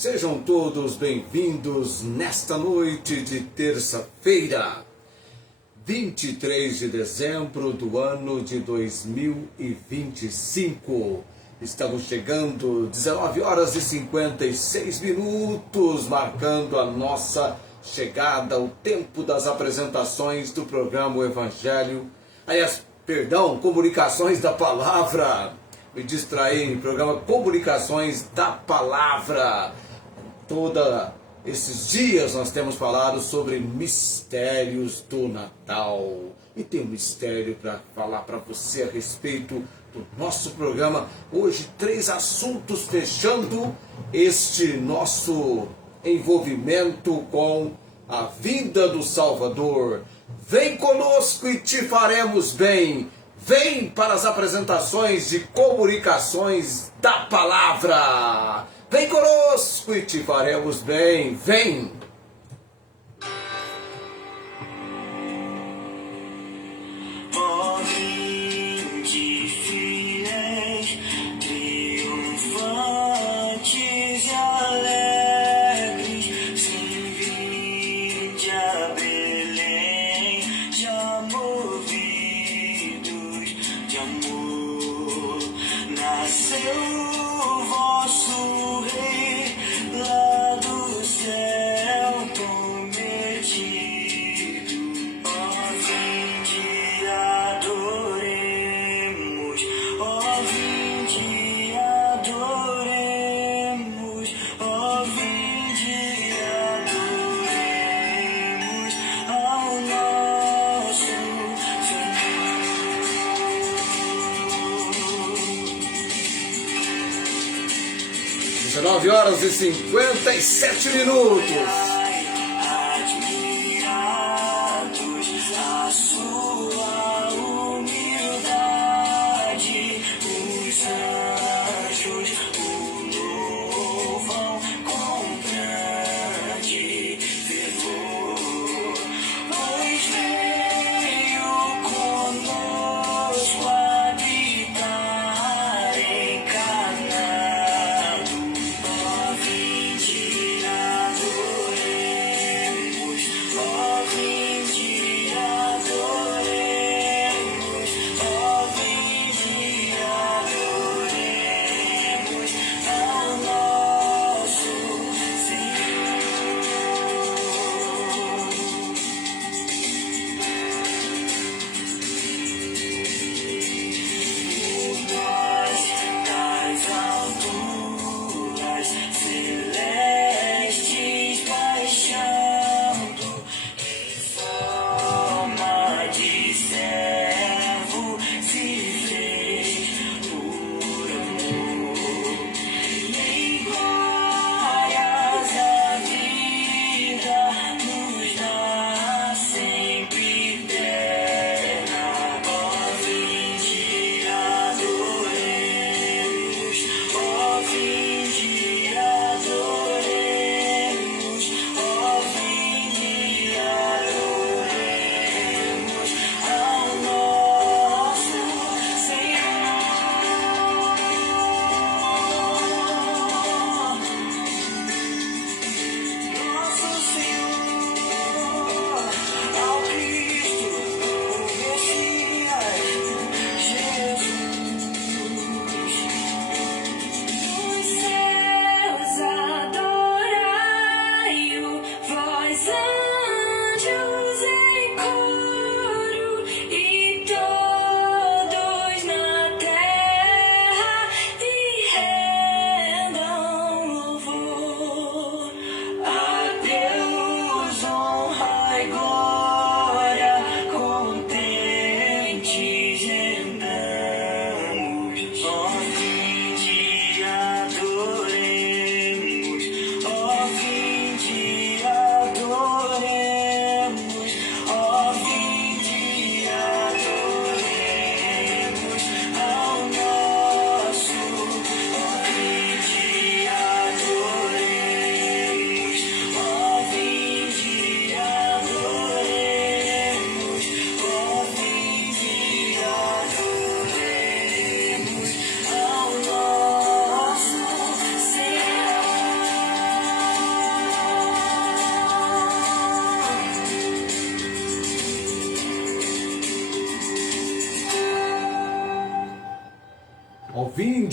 Sejam todos bem-vindos nesta noite de terça-feira, 23 de dezembro do ano de 2025. Estamos chegando 19 horas e 56 minutos, marcando a nossa chegada, o tempo das apresentações do programa O Evangelho. Comunicações da Palavra. Me distraí, programa Comunicações da Palavra. Todos esses dias nós temos falado sobre mistérios do Natal. E tem um mistério para falar para você a respeito do nosso programa. Hoje, 3 assuntos fechando este nosso envolvimento com a vinda do Salvador. Vem conosco e te faremos bem. Vem para as apresentações de Comunicações da Palavra. Vem conosco e te faremos bem. Vem! Horas e 57 minutos.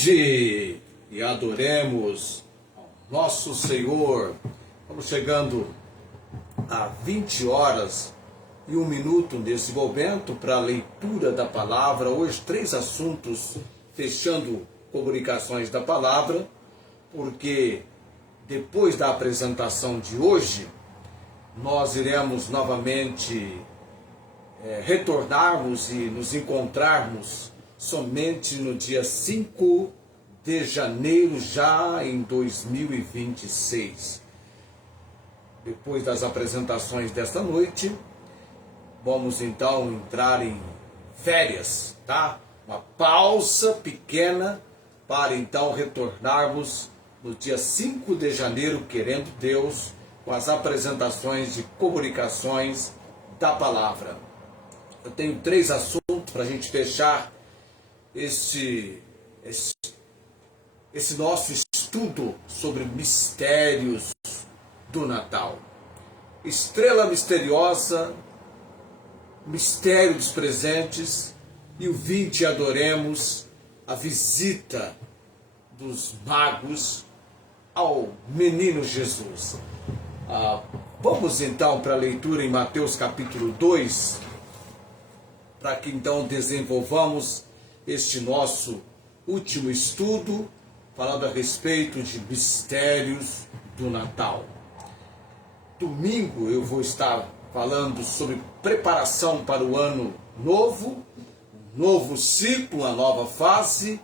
Vinde e adoremos ao nosso Senhor. Estamos chegando a 20 horas e 1 minuto nesse momento para a leitura da palavra. Hoje 3 assuntos, fechando comunicações da palavra, porque depois da apresentação de hoje, nós iremos novamente retornarmos e nos encontrarmos somente no dia 5 de janeiro, já em 2026. Depois das apresentações desta noite, vamos então entrar em férias, tá? Uma pausa pequena para então retornarmos no dia 5 de janeiro, querendo Deus, com as apresentações de comunicações da palavra. Eu tenho 3 assuntos para a gente fechar esse nosso estudo sobre mistérios do Natal. Estrela misteriosa, mistério dos presentes e o vinde e adoremos, a visita dos magos ao menino Jesus. Vamos então para a leitura em Mateus capítulo 2, para que então desenvolvamos este nosso último estudo, falando a respeito de mistérios do Natal. Domingo eu vou estar falando sobre preparação para o ano novo, um novo ciclo, uma nova fase,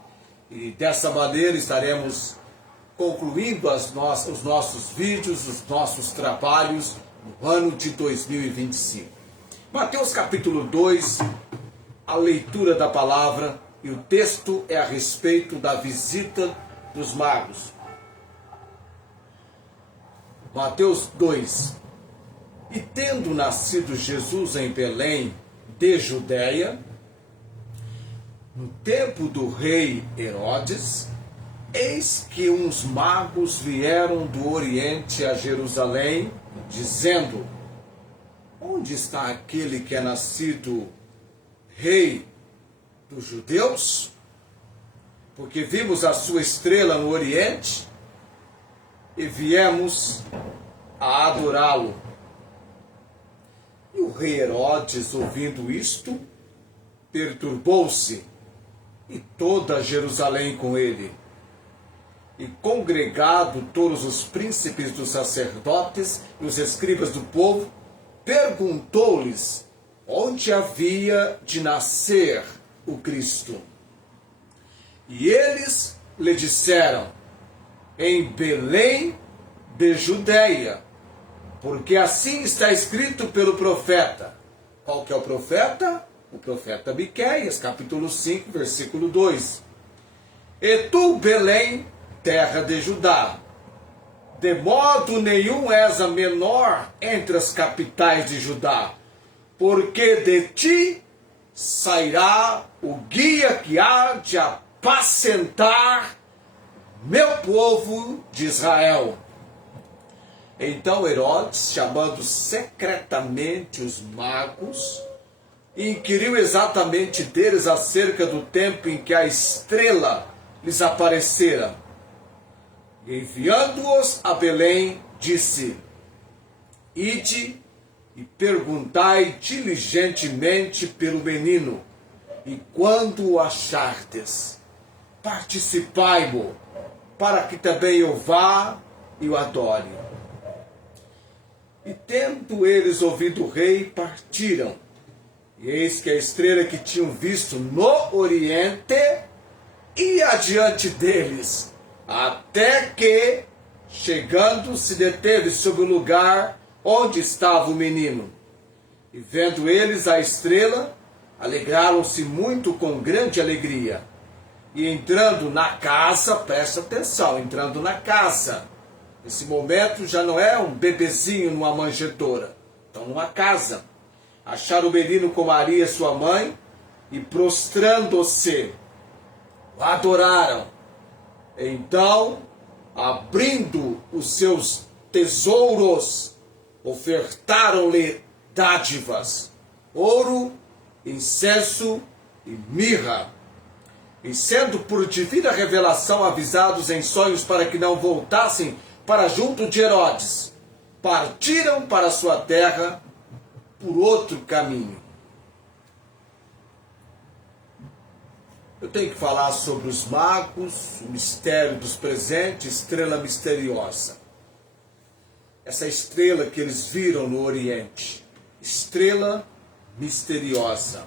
e dessa maneira estaremos concluindo os nossos vídeos, os nossos trabalhos no ano de 2025. Mateus capítulo 2, a leitura da palavra, e o texto é a respeito da visita dos magos. Mateus 2. E tendo nascido Jesus em Belém de Judeia, no tempo do rei Herodes, eis que uns magos vieram do Oriente a Jerusalém, dizendo: onde está aquele que é nascido rei dos judeus? Porque vimos a sua estrela no Oriente e viemos a adorá-lo. E o rei Herodes, ouvindo isto, perturbou-se, e toda Jerusalém com ele. E congregado todos os príncipes dos sacerdotes e os escribas do povo, perguntou-lhes onde havia de nascer o Cristo. E eles lhe disseram: em Belém de Judeia, porque assim está escrito pelo profeta. Qual que é o profeta? O profeta Miqueias, capítulo 5, versículo 2. E tu, Belém, terra de Judá, de modo nenhum és a menor entre as capitais de Judá, porque de ti sairá o guia que há de apacentar meu povo de Israel. Então Herodes, chamando secretamente os magos, inquiriu exatamente deles acerca do tempo em que a estrela lhes aparecera. E enviando-os a Belém, disse: ide e perguntai diligentemente pelo menino, e quando o achardes, participai-mo, para que também eu vá e o adore. E tendo eles ouvido o rei, partiram. E eis que a estrela que tinham visto no Oriente ia adiante deles, até que, chegando, se deteve sobre o lugar onde estava o menino. E vendo eles a estrela, alegraram-se muito com grande alegria. E entrando na casa, presta atenção, entrando na casa, nesse momento já não é um bebezinho numa manjedoura, estão numa casa. Acharam o menino com Maria, sua mãe, e prostrando-se, o adoraram. Então, abrindo os seus tesouros, ofertaram-lhe dádivas, ouro, incenso e mirra. e sendo por divina revelação avisados em sonhos para que não voltassem para junto de Herodes, partiram para sua terra por outro caminho. Eu tenho que falar sobre os magos, o mistério dos presentes, estrela misteriosa. Essa estrela que eles viram no Oriente, estrela misteriosa.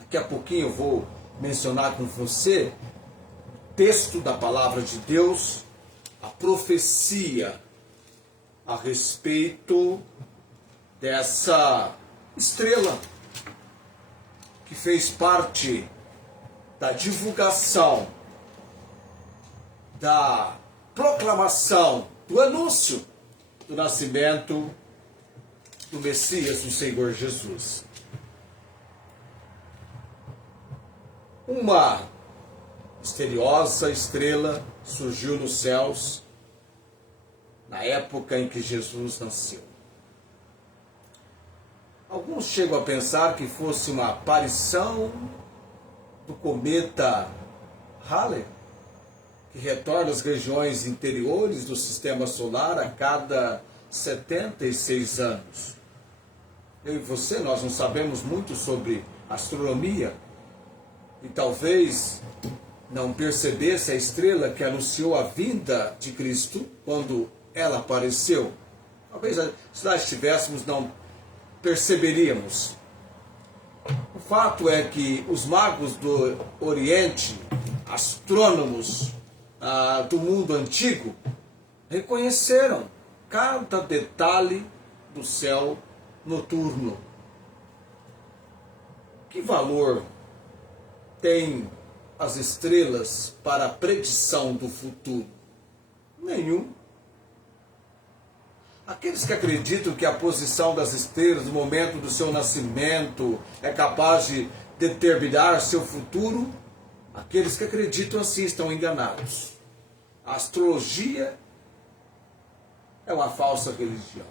Daqui a pouquinho eu vou mencionar com você o texto da palavra de Deus, a profecia a respeito dessa estrela que fez parte da divulgação, da proclamação, do anúncio do nascimento do Messias, do Senhor Jesus. Uma misteriosa estrela surgiu nos céus na época em que Jesus nasceu. Alguns chegam a pensar que fosse uma aparição do cometa Halley, que retorna às regiões interiores do sistema solar a cada 76 anos. Eu e você, nós não sabemos muito sobre astronomia e talvez não percebesse a estrela que anunciou a vinda de Cristo quando ela apareceu. Talvez se nós estivéssemos não perceberíamos. O fato é que os magos do Oriente, astrônomos do mundo antigo, reconheceram cada detalhe do céu noturno. Que valor tem as estrelas para a predição do futuro? Nenhum. Aqueles que acreditam que a posição das estrelas no momento do seu nascimento é capaz de determinar seu futuro, aqueles que acreditam assim estão enganados. A astrologia é uma falsa religião.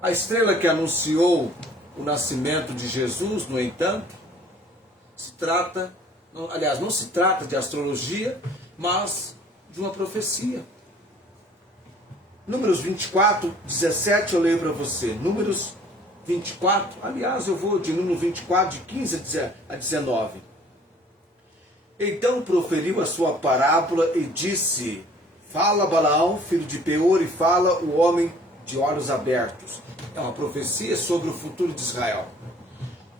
A estrela que anunciou o nascimento de Jesus, no entanto, não se trata de astrologia, mas de uma profecia. Números 24, 17 eu leio para você. Números 24, aliás, eu vou de número 24, de 15 a 19. Então proferiu a sua parábola e disse: fala Balaão, filho de Beor, e fala o homem de olhos abertos. É uma profecia sobre o futuro de Israel.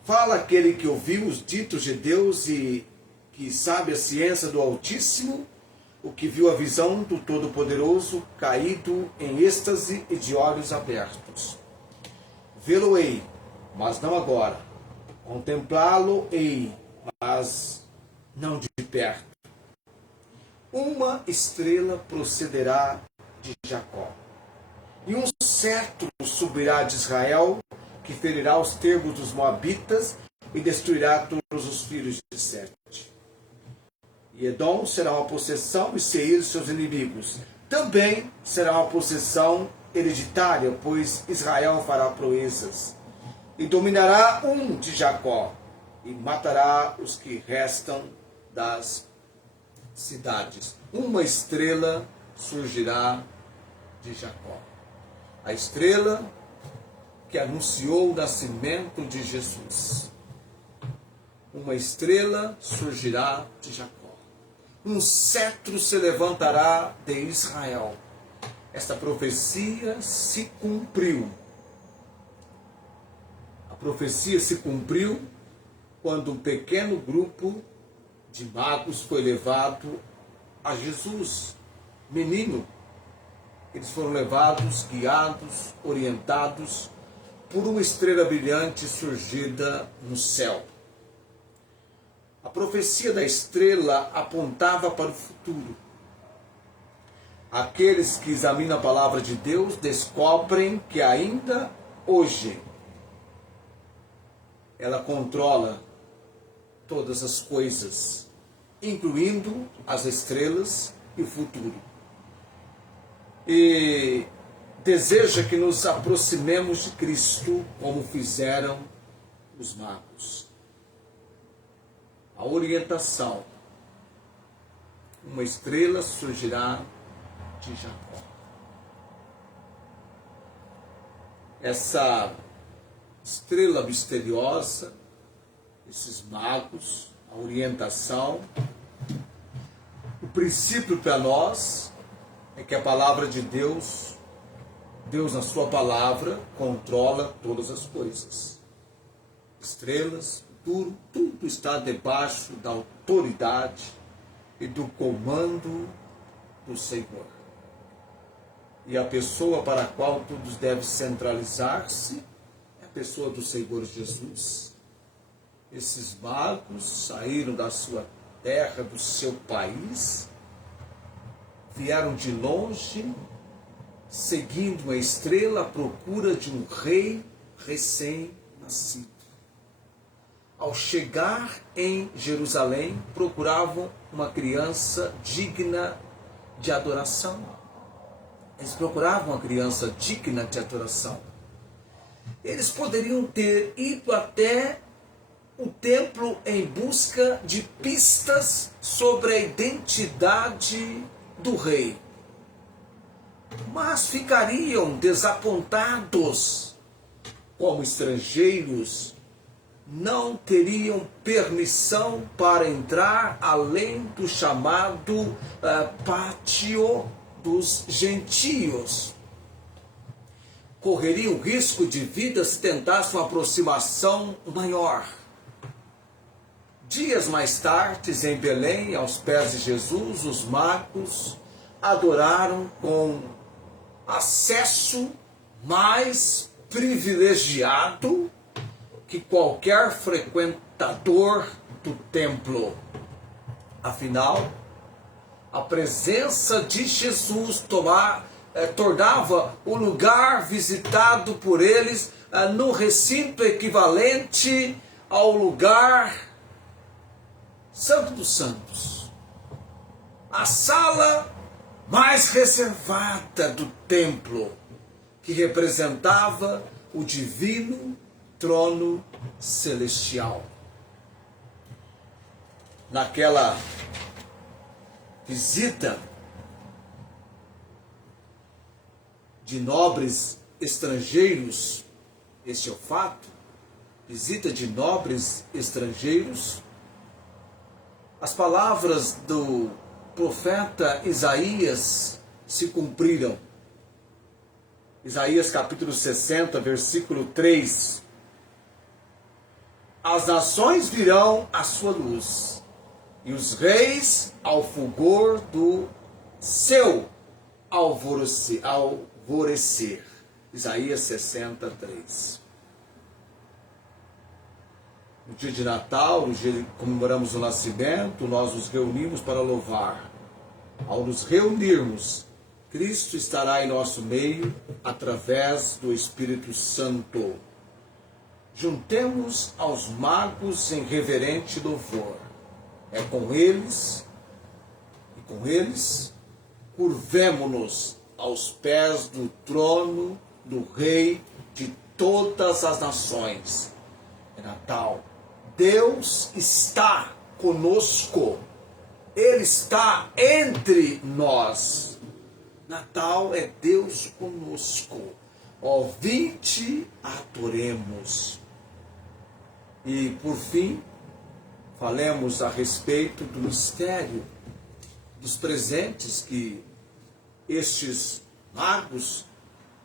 Fala aquele que ouviu os ditos de Deus e que sabe a ciência do Altíssimo, o que viu a visão do Todo-Poderoso, caído em êxtase e de olhos abertos. Vê-lo-ei, mas não agora. Contemplá-lo-ei, mas não de perto. Uma estrela procederá de Jacó, e um cetro subirá de Israel, que ferirá os termos dos Moabitas e destruirá todos os filhos de Sete. E Edom será uma possessão e Seir seus inimigos. Também será uma possessão hereditária, pois Israel fará proezas. E dominará um de Jacó, e matará os que restam das cidades. Uma estrela surgirá de Jacó. A estrela que anunciou o nascimento de Jesus. Uma estrela surgirá de Jacó. Um cetro se levantará de Israel. Esta profecia se cumpriu. A profecia se cumpriu quando um pequeno grupo de magos foi levado a Jesus, menino. Eles foram levados, guiados, orientados por uma estrela brilhante surgida no céu. A profecia da estrela apontava para o futuro. Aqueles que examinam a palavra de Deus descobrem que ainda hoje ela controla todas as coisas, incluindo as estrelas e o futuro. E deseja que nos aproximemos de Cristo como fizeram os magos. a orientação. Uma estrela surgirá de Jacó. Essa estrela misteriosa, esses magos, a orientação, o princípio para nós é que a palavra de Deus, Deus na sua palavra, controla todas as coisas. Estrelas, tudo está debaixo da autoridade e do comando do Senhor. E a pessoa para a qual tudo deve centralizar-se é a pessoa do Senhor Jesus. Esses magos saíram da sua terra, do seu país, vieram de longe, seguindo uma estrela à procura de um rei recém-nascido. Ao chegar em Jerusalém, procuravam uma criança digna de adoração. Eles procuravam uma criança digna de adoração. Eles poderiam ter ido até o templo em busca de pistas sobre a identidade do rei. Mas ficariam desapontados como estrangeiros, não teriam permissão para entrar além do chamado pátio dos gentios. Correriam risco de vida se tentassem uma aproximação maior. Dias mais tarde, em Belém, aos pés de Jesus, os magos adoraram com acesso mais privilegiado que qualquer frequentador do templo. Afinal, a presença de Jesus tornava o lugar visitado por eles no recinto equivalente ao lugar Santo dos Santos, a sala mais reservada do templo, que representava o divino trono celestial. Naquela visita de nobres estrangeiros, este é o fato, visita de nobres estrangeiros, as palavras do profeta Isaías se cumpriram. Isaías capítulo 60, versículo 3. As nações virão à sua luz, e os reis ao fulgor do seu alvorecer. Isaías 63. No dia de Natal, no dia que comemoramos o nascimento, nós nos reunimos para louvar. Ao nos reunirmos, Cristo estará em nosso meio através do Espírito Santo. Juntemos aos magos em reverente louvor. É com eles, curvemo-nos aos pés do trono do Rei de todas as nações. É Natal. Deus está conosco. Ele está entre nós. Natal é Deus conosco. Ó, vinde, adoremos. E, por fim, falemos a respeito do mistério dos presentes que estes magos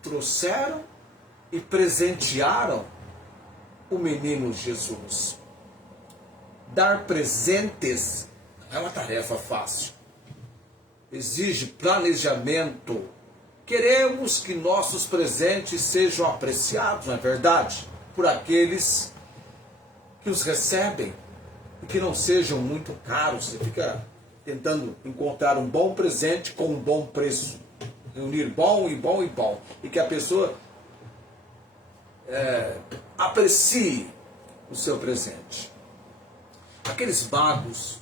trouxeram e presentearam o menino Jesus. Dar presentes não é uma tarefa fácil. Exige planejamento. Queremos que nossos presentes sejam apreciados, não é verdade? Por aqueles que os recebem e que não sejam muito caros. Você fica tentando encontrar um bom presente com um bom preço. Reunir bom e bom e bom. E que a pessoa aprecie o seu presente. Aqueles magos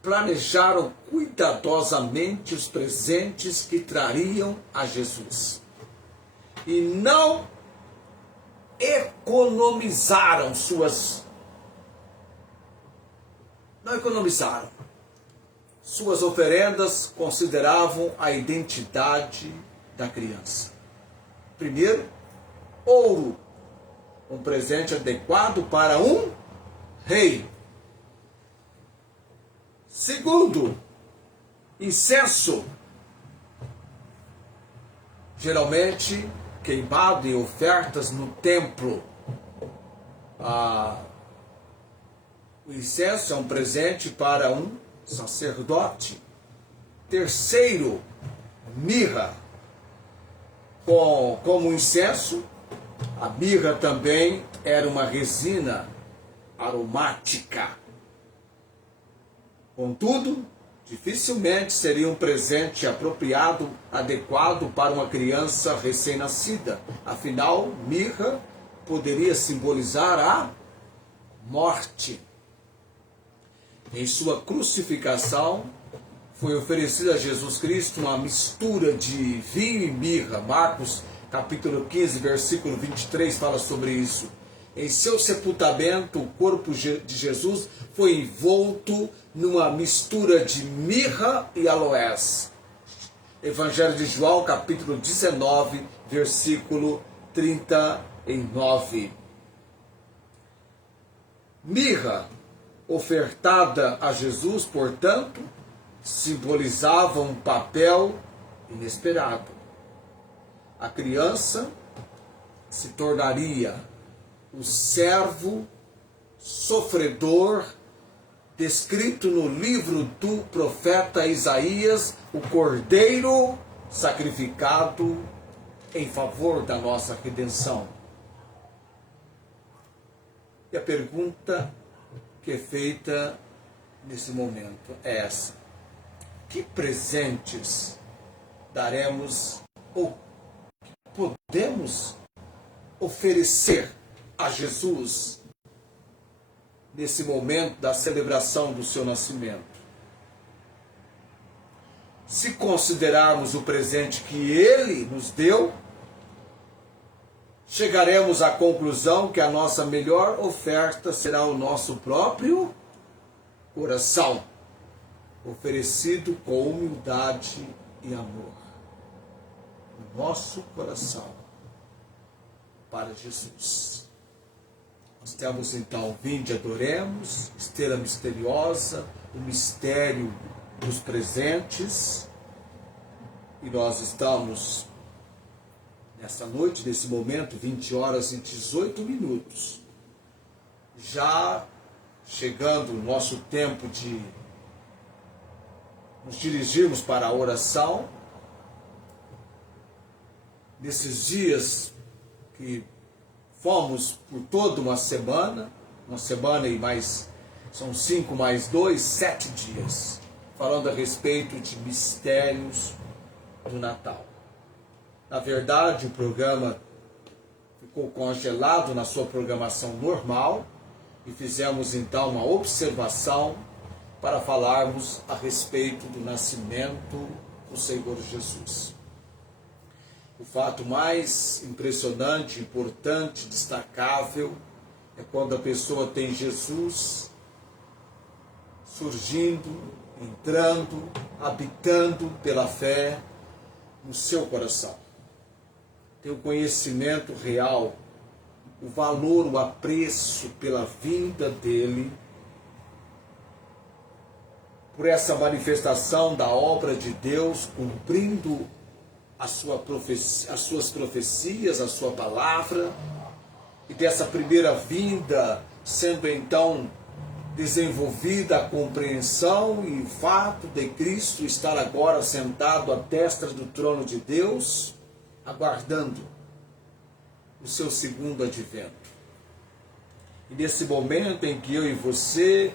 planejaram cuidadosamente os presentes que trariam a Jesus. E não economizaram suas não economizaram. Suas oferendas consideravam a identidade da criança. Primeiro, ouro, um presente adequado para um rei. Segundo, incenso, geralmente queimado em ofertas no templo. O incenso é um presente para um sacerdote. Terceiro, mirra. Como incenso, a mirra também era uma resina aromática. Contudo, dificilmente seria um presente apropriado, adequado para uma criança recém-nascida. Afinal, mirra poderia simbolizar a morte. Em sua crucificação, foi oferecida a Jesus Cristo uma mistura de vinho e mirra. Marcos capítulo 15, versículo 23 fala sobre isso. Em seu sepultamento, o corpo de Jesus foi envolto numa mistura de mirra e aloés. Evangelho de João, capítulo 19, versículo 39. Mirra, ofertada a Jesus, portanto, simbolizava um papel inesperado. A criança se tornaria o servo sofredor descrito no livro do profeta Isaías, o cordeiro sacrificado em favor da nossa redenção. E a pergunta que é feita nesse momento é essa: que presentes daremos ou podemos oferecer a Jesus nesse momento da celebração do seu nascimento? Se considerarmos o presente que Ele nos deu, chegaremos à conclusão que a nossa melhor oferta será o nosso próprio coração, oferecido com humildade e amor. O nosso coração para Jesus. Nós temos então, vinde, adoremos, esteira misteriosa, o mistério dos presentes. E nós estamos nessa noite, nesse momento, 20 horas e 18 minutos, já chegando o nosso tempo de nos dirigirmos para a oração. Nesses dias que fomos por toda uma semana e mais, são 5 mais 2, 7 dias, falando a respeito de mistérios do Natal. Na verdade, o programa ficou congelado na sua programação normal e fizemos então uma observação para falarmos a respeito do nascimento do Senhor Jesus. O fato mais impressionante, importante, destacável é quando a pessoa tem Jesus surgindo, entrando, habitando pela fé no seu coração. Tem o conhecimento real, o valor, o apreço pela vinda dele, por essa manifestação da obra de Deus, cumprindo as suas profecias, a sua palavra, e dessa primeira vinda sendo então desenvolvida a compreensão e o fato de Cristo estar agora sentado à destra do trono de Deus, aguardando o seu segundo advento. E nesse momento em que eu e você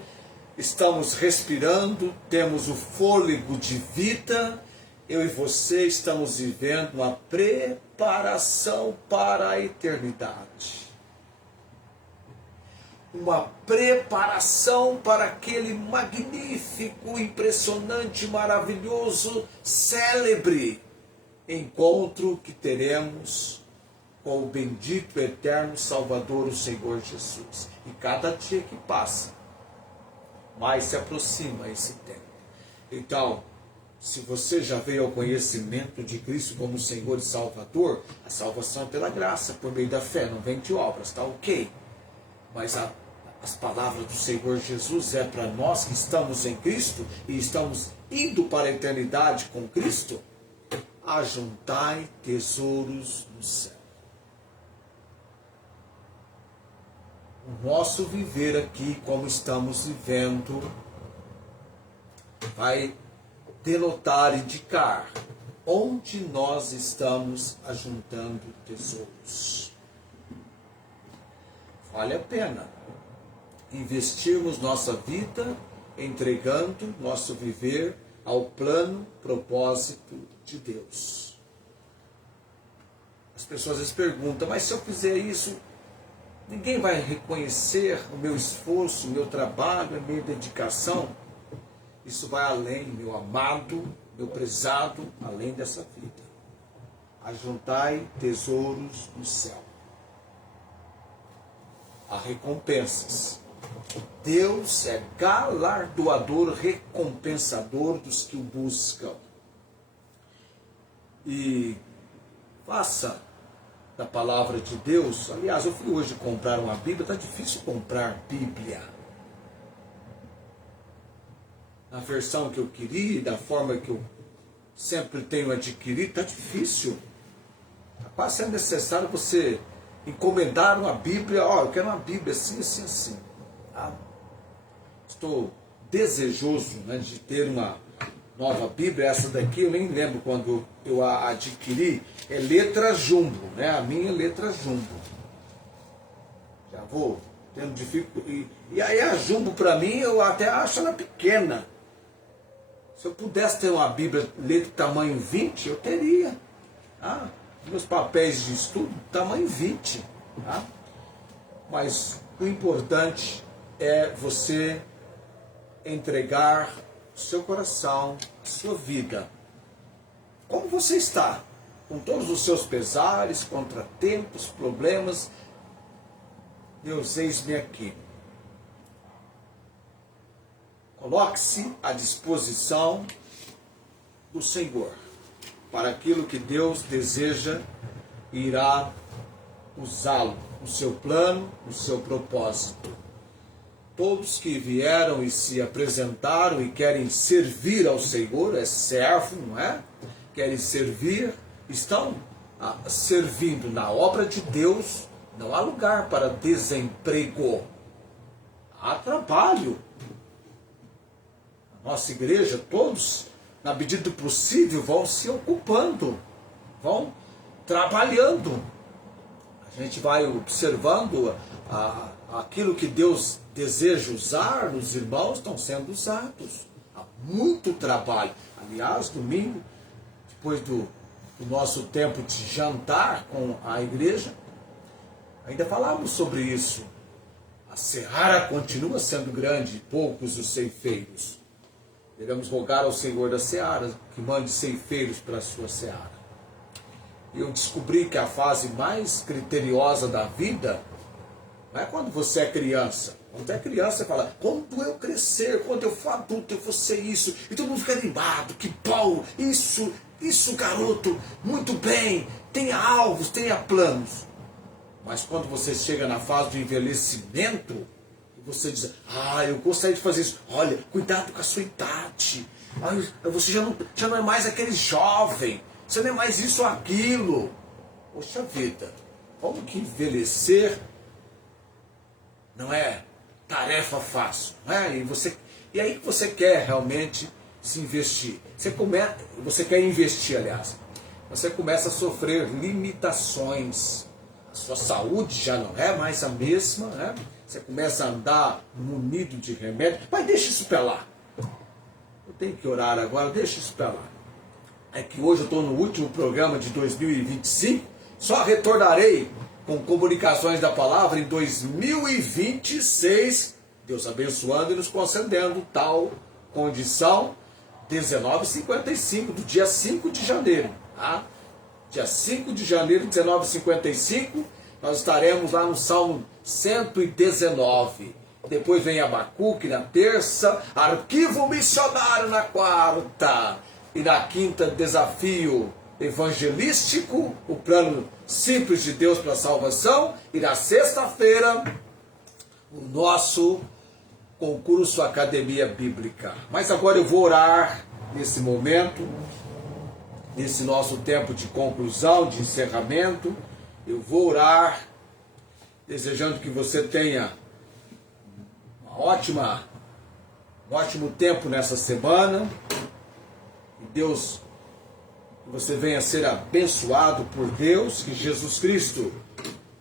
estamos respirando, temos o fôlego de vida, eu e você estamos vivendo uma preparação para a eternidade. Uma preparação para aquele magnífico, impressionante, maravilhoso, célebre encontro que teremos com o bendito, eterno Salvador, o Senhor Jesus. E cada dia que passa, mais se aproxima esse tempo. Então, se você já veio ao conhecimento de Cristo como Senhor e Salvador, a salvação é pela graça, por meio da fé, não vem de obras, tá ok. Mas as palavras do Senhor Jesus é para nós que estamos em Cristo e estamos indo para a eternidade com Cristo. Ajuntai tesouros no céu. O nosso viver aqui, como estamos vivendo, vai denotar, indicar onde nós estamos ajuntando tesouros. Vale a pena investirmos nossa vida entregando nosso viver ao plano, propósito de Deus. As pessoas às vezes perguntam, mas se eu fizer isso, ninguém vai reconhecer o meu esforço, o meu trabalho, a minha dedicação? Isso vai além, meu amado, meu prezado, além dessa vida. Ajuntai tesouros no céu. Há recompensas. Deus é galardoador, recompensador dos que o buscam. E faça da palavra de Deus. Aliás, eu fui hoje comprar uma Bíblia, está difícil comprar Bíblia. Na versão que eu queria, da forma que eu sempre tenho adquirido, está difícil. Está quase sendo necessário você encomendar uma Bíblia. Eu quero uma Bíblia assim, assim, assim. Estou desejoso, né, de ter uma nova Bíblia. Essa daqui eu nem lembro quando eu a adquiri. É letra jumbo, né? A minha é letra jumbo. Já vou tendo dificuldade. E aí a jumbo para mim eu até acho ela pequena. Se eu pudesse ter uma Bíblia letra tamanho 20, eu teria. Meus papéis de estudo, tamanho 20. Mas o importante é você entregar o seu coração, a sua vida. Como você está? Com todos os seus pesares, contratempos, problemas. Deus, eis-me aqui. Coloque-se à disposição do Senhor para aquilo que Deus deseja e irá usá-lo no seu plano, no seu propósito. Todos que vieram e se apresentaram e querem servir ao Senhor, é servo, não é? Querem servir, estão servindo na obra de Deus. Não há lugar para desemprego. Há trabalho. A nossa igreja, todos, na medida do possível, vão se ocupando, vão trabalhando. A gente vai observando aquilo que Deus deseja usar, os irmãos estão sendo usados. Há muito trabalho. Aliás, domingo, depois do nosso tempo de jantar com a igreja, ainda falávamos sobre isso. A seara continua sendo grande, poucos os ceifeiros. Devemos rogar ao Senhor da seara que mande ceifeiros para a sua seara. Eu descobri que a fase mais criteriosa da vida não é quando você é criança. Quando é criança, você fala, quando eu crescer, quando eu for adulto, eu vou ser isso. E todo mundo fica animado, que bom, isso, garoto, muito bem, tenha alvos, tenha planos. Mas quando você chega na fase do envelhecimento, você diz, eu gostaria de fazer isso. Olha, cuidado com a sua idade. Você já não é mais aquele jovem. Você não é mais isso ou aquilo. Poxa vida, como que envelhecer não é tarefa fácil, não é? E aí que você quer realmente se investir. Você quer investir, aliás. Você começa a sofrer limitações. A sua saúde já não é mais a mesma, né? Você começa a andar munido de remédio. Mas deixa isso para lá. Eu tenho que orar agora, deixa isso para lá. É que hoje eu estou no último programa de 2025. Só retornarei com comunicações da palavra em 2026. Deus abençoando e nos concedendo tal condição. 19h55, do dia 5 de janeiro. Tá? Dia 5 de janeiro, 19h55, nós estaremos lá no Salmo 119. Depois vem Abacuque na terça, arquivo missionário na quarta. E na quinta, desafio evangelístico, o plano simples de Deus para a salvação. E na sexta-feira, o nosso concurso Academia Bíblica. Mas agora eu vou orar nesse momento, nesse nosso tempo de conclusão, de encerramento. Eu vou orar, desejando que você tenha um ótimo tempo nessa semana. Que Deus, que você venha a ser abençoado por Deus, que Jesus Cristo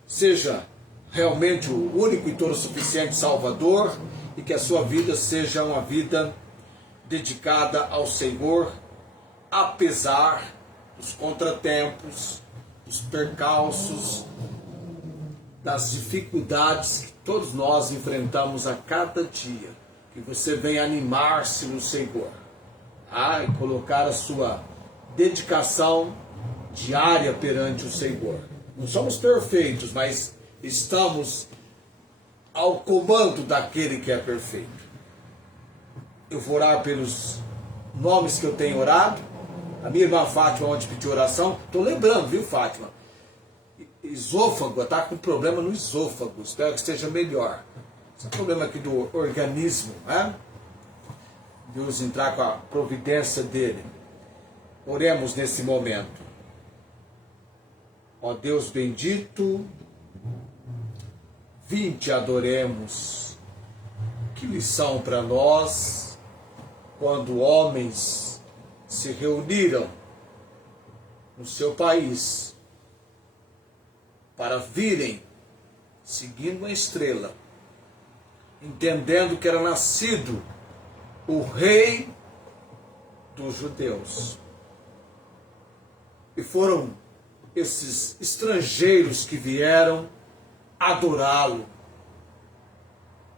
seja realmente o único e todo suficiente Salvador, e que a sua vida seja uma vida dedicada ao Senhor, apesar dos contratempos, dos percalços, das dificuldades que todos nós enfrentamos a cada dia. Que você venha animar-se no Senhor, e colocar a sua dedicação diária perante o Senhor. Não somos perfeitos, mas estamos ao comando daquele que é perfeito. Eu vou orar pelos nomes que eu tenho orado. A minha irmã Fátima ontem pediu oração. Estou lembrando, viu, Fátima? Esôfago, está com problema no esôfago. Espero que esteja melhor. Esse é um problema aqui do organismo, né? Deus entrar com a providência dele. Oremos nesse momento. Ó Deus bendito, vinde adoremos. Que lição para nós, quando homens se reuniram no seu país para virem seguindo a estrela, entendendo que era nascido o rei dos judeus. E foram esses estrangeiros que vieram adorá-lo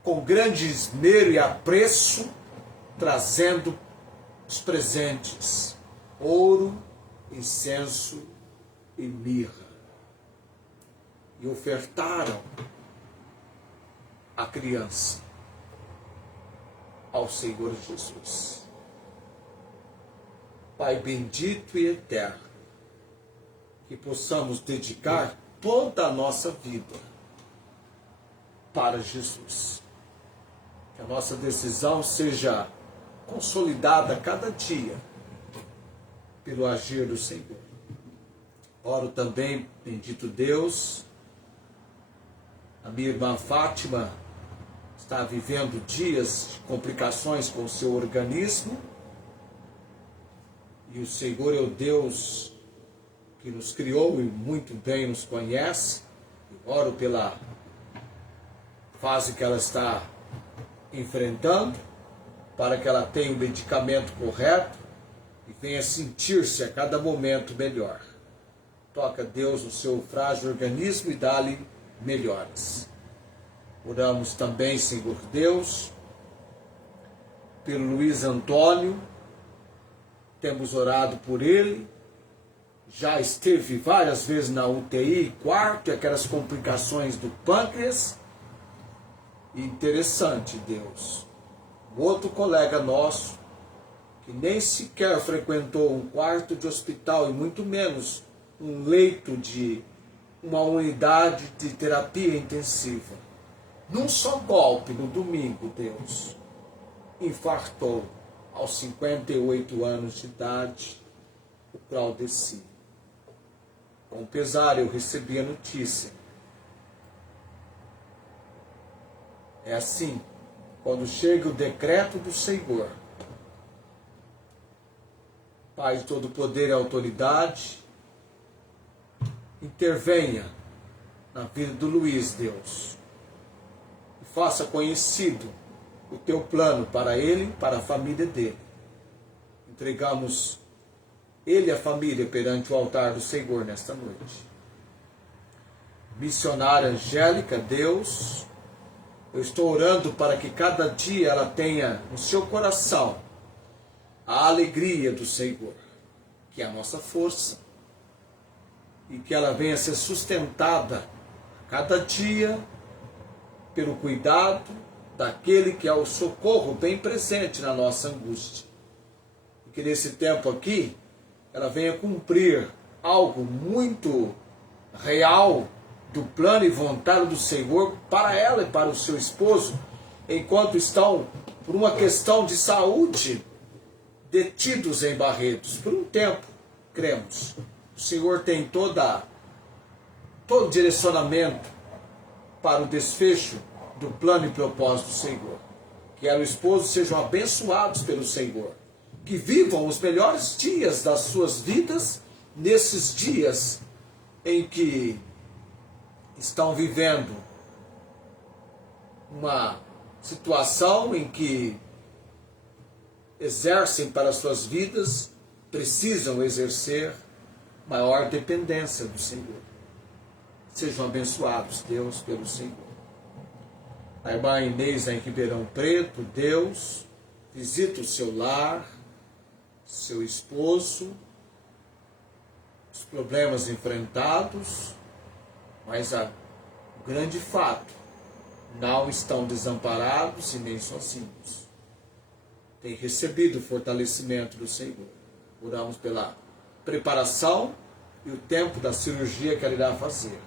com grande esmero e apreço, trazendo os presentes: ouro, incenso e mirra. E ofertaram a criança ao Senhor Jesus. Pai bendito e eterno, que possamos dedicar toda a nossa vida para Jesus. Que a nossa decisão seja consolidada a cada dia pelo agir do Senhor. Oro também, bendito Deus, a minha irmã Fátima está vivendo dias de complicações com o seu organismo, e o Senhor é o Deus que nos criou e muito bem nos conhece. Eu oro pela fase que ela está enfrentando, para que ela tenha o medicamento correto e venha sentir-se a cada momento melhor. Toca, Deus, o seu frágil organismo e dá-lhe melhoras. Oramos também, Senhor Deus, pelo Luiz Antônio. Temos orado por ele. Já esteve várias vezes na UTI, quarto, e aquelas complicações do pâncreas. Interessante, Deus. Outro colega nosso, que nem sequer frequentou um quarto de hospital, e muito menos um leito de uma unidade de terapia intensiva, num só golpe, no domingo, Deus, infartou aos 58 anos de idade, o Claudeci. Com pesar eu recebi a notícia. É assim, quando chega o decreto do Senhor, Pai de todo poder e autoridade, intervenha na vida do Luiz, Deus, e faça conhecido o teu plano para ele, para a família dele. Entregamos ele e a família perante o altar do Senhor nesta noite. Missionária Angélica, Deus, eu estou orando para que cada dia ela tenha no seu coração a alegria do Senhor, que é a nossa força, e que ela venha ser sustentada a cada dia pelo cuidado daquele que é o socorro bem presente na nossa angústia. E que nesse tempo aqui, ela venha cumprir algo muito real do plano e vontade do Senhor para ela e para o seu esposo, enquanto estão, por uma questão de saúde, detidos em Barretos. Por um tempo, cremos. O Senhor tem todo direcionamento para o desfecho do plano e propósito do Senhor. Que ela e o esposo sejam abençoados pelo Senhor. Que vivam os melhores dias das suas vidas nesses dias em que estão vivendo uma situação em que exercem para as suas vidas, precisam exercer maior dependência do Senhor. Sejam abençoados, Deus, pelo Senhor. A irmã Inês em Ribeirão Preto, Deus, visita o seu lar, seu esposo, os problemas enfrentados, mas o grande fato, não estão desamparados e nem sozinhos. Tem recebido o fortalecimento do Senhor. Oramos pela preparação e o tempo da cirurgia que ela irá fazer,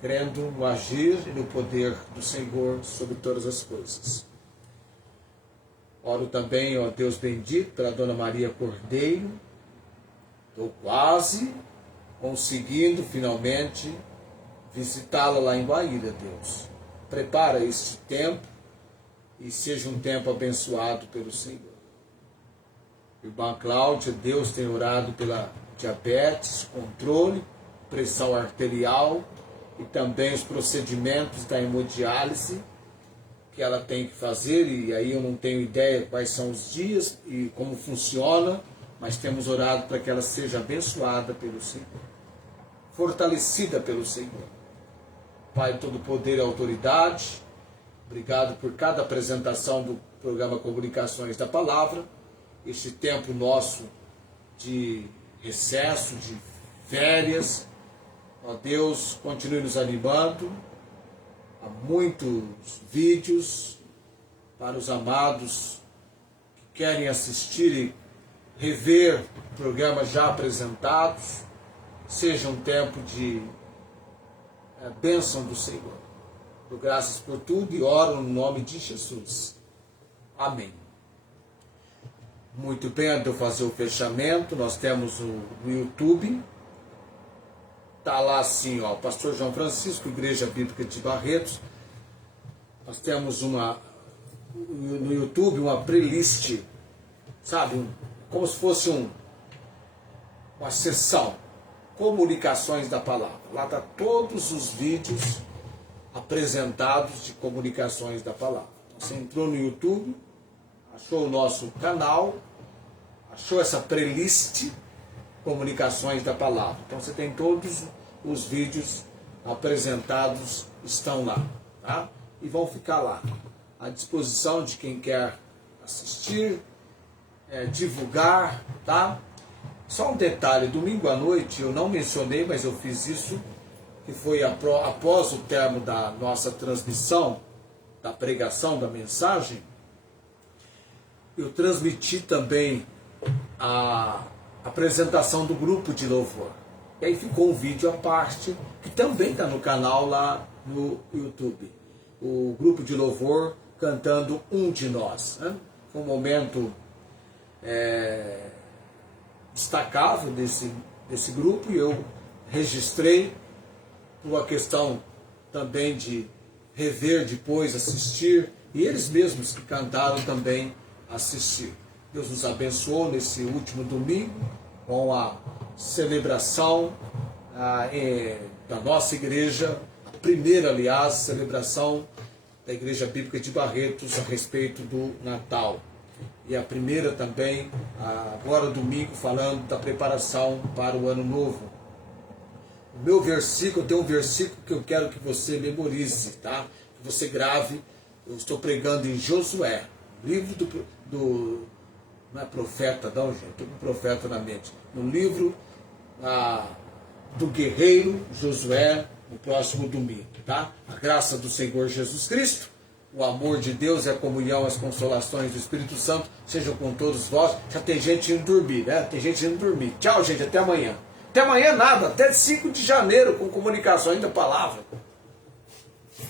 crendo no agir e no poder do Senhor sobre todas as coisas. Oro também, ó Deus bendito, pela Dona Maria Cordeiro. Estou quase conseguindo finalmente visitá-la lá em Guaíra, Deus. Prepara este tempo e seja um tempo abençoado pelo Senhor. Irmã Cláudia, Deus tem orado pela diabetes, controle, pressão arterial e também os procedimentos da hemodiálise que ela tem que fazer, e aí eu não tenho ideia quais são os dias e como funciona, mas temos orado para que ela seja abençoada pelo Senhor, fortalecida pelo Senhor. Pai, todo poder e autoridade, obrigado por cada apresentação do programa Comunicações da Palavra, este tempo nosso de recesso, de férias. Ó Deus, continue nos animando. Há muitos vídeos para os amados que querem assistir e rever programas já apresentados. Seja um tempo de bênção do Senhor. Dou graças por tudo e oro no nome de Jesus. Amém. Muito bem, antes de eu fazer o fechamento, nós temos no YouTube. Está lá assim, ó, Pastor João Francisco, Igreja Bíblica de Barretos. Nós temos no YouTube uma playlist, sabe? Como se fosse uma sessão, Comunicações da Palavra. Lá está todos os vídeos apresentados de Comunicações da Palavra. Você entrou no YouTube, achou o nosso canal, achou essa playlist Comunicações da Palavra. Então você tem todos os vídeos apresentados, estão lá, tá? E vão ficar lá à disposição de quem quer assistir, divulgar, tá? Só um detalhe, domingo à noite eu não mencionei, mas eu fiz isso, que foi após o termo da nossa transmissão, da pregação, da mensagem, eu transmiti também a apresentação do grupo de louvor. E aí ficou um vídeo à parte, que também está no canal lá no YouTube. O grupo de louvor cantando Um de Nós. Né? Foi um momento destacável desse grupo, e eu registrei por uma questão também de rever depois, assistir, e eles mesmos que cantaram também assistir. Deus nos abençoou nesse último domingo com a celebração da nossa igreja, a primeira, aliás, celebração da Igreja Bíblica de Barretos a respeito do Natal. E a primeira também, agora domingo, falando da preparação para o Ano Novo. O meu versículo, tem um versículo que eu quero que você memorize, tá? Que você grave. Eu estou pregando em Josué, livro não é profeta não, gente, estou com profeta na mente. No livro do guerreiro Josué, no próximo domingo, tá? A graça do Senhor Jesus Cristo, o amor de Deus e a comunhão, as consolações do Espírito Santo sejam com todos vós. Já tem gente indo dormir, né? Tem gente indo dormir. Tchau, gente, até amanhã. Até amanhã nada, até 5 de janeiro com comunicações da palavra.